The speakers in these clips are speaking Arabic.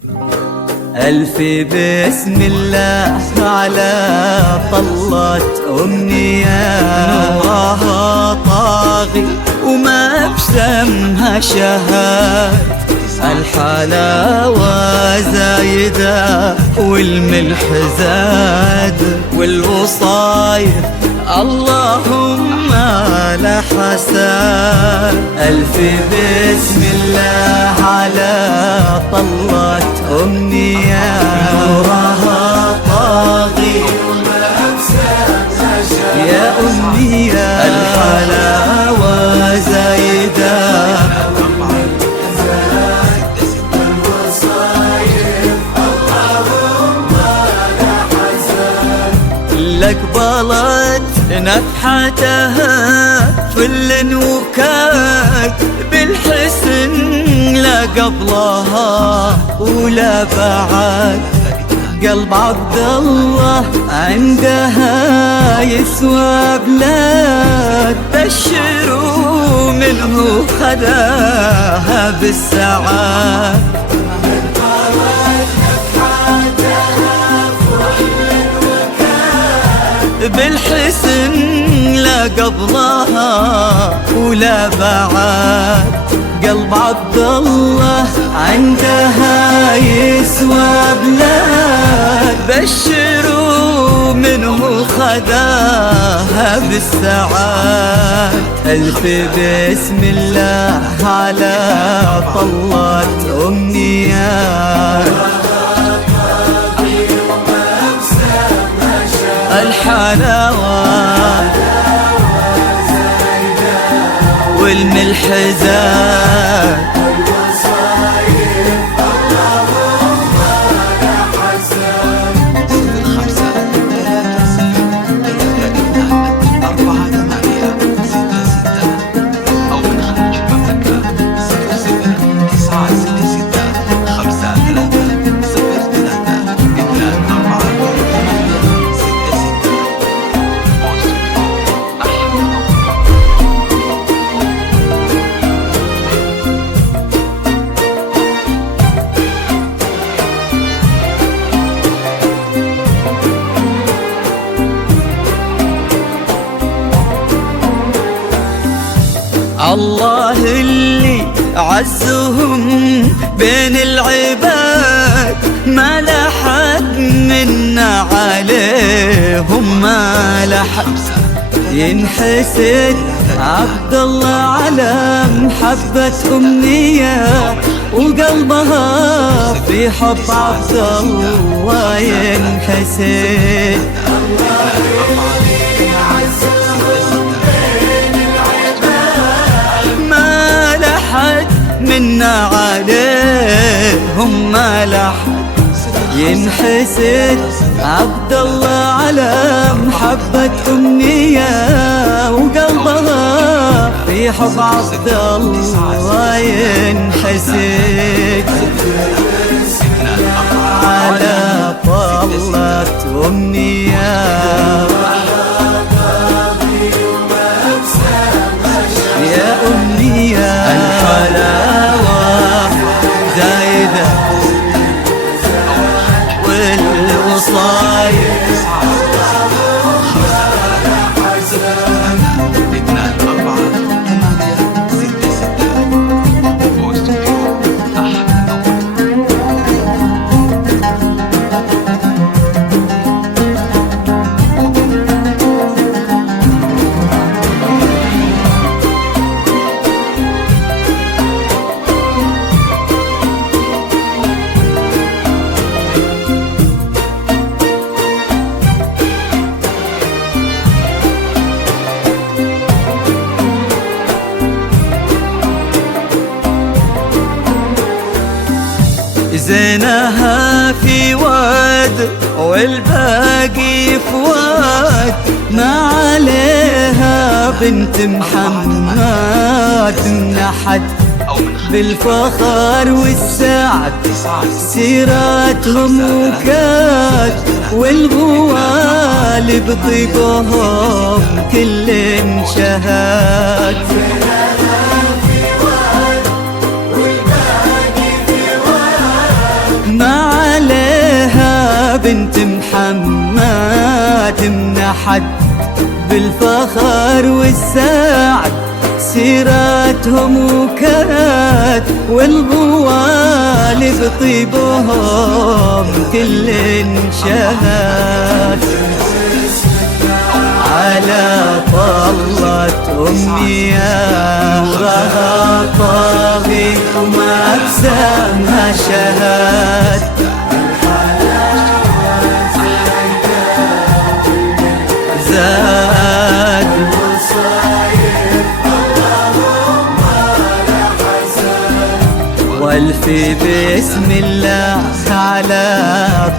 ألف بسم الله على طلة أمنية، نورها طاغي وما بسمها شهاد، الحلاوة زايدة والملح زاد، والوصايف اللهم لا حساد. ألف بسم الله على طلة أمنية، نورها طاغي يا أمنية، الحلاوة زايدة لك بلت نفحتها فل وكاد، بالحسن لا قبلها ولا بعد، قلب عبد الله عندها يسوى بلاد، بشروا منه خداها بالسعاد. بالحسن لا قبلها ولا بعد، قلب عبد الله عندها يسوى بلاد، بشروا منه خداها بالسعاد. ألف بسم الله على طلة أمنيات، الحلاوة والملح زاد، الله اللي عزهم بين العباد، ما لحد منا عليهم ما لحد، ينحسد عبد الله على محبة أمنية، وقلبها في حب عبد الله ينحسد. منا عليهم ما لحد، ينحسد عبد الله على محبة أمنية، وقلبها في حب عبد الله ينحسد. على طلة أمنية يا أمنية، الحلاوة زايدة والوصايف زينها في واد والباقي في واد، ما عليها بنت محمد من أحد، بالفخر والسعد سيراتهم وكاد، والغوالب بضيقهم كل شهاد. أحد بالفخر والسعد سيراتهم وكانت، والغوالي بطيبهم كل انشهد. على طلت أمي نورها طاغي وما بسامها شهد. زاد والفي بسم الله على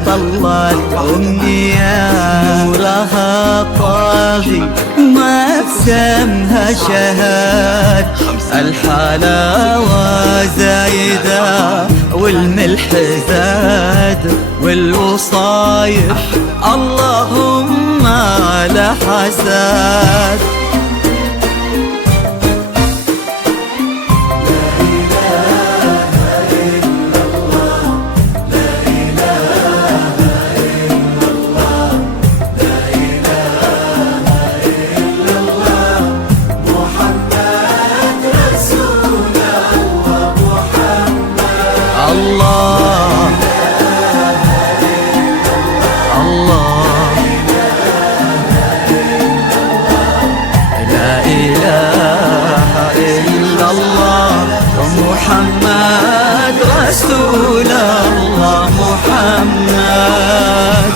طلت أمي نورها طاغي ما بسمها شهد. الحلاوة زايدة والملح زاد والوصايف اللهم لا حسد. الله الله لا إله إلا الله محمد رسول الله محمد.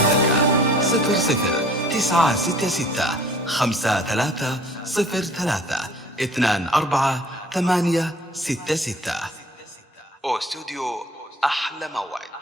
00-966-5303-24-866 واستوديو أحلى موعد.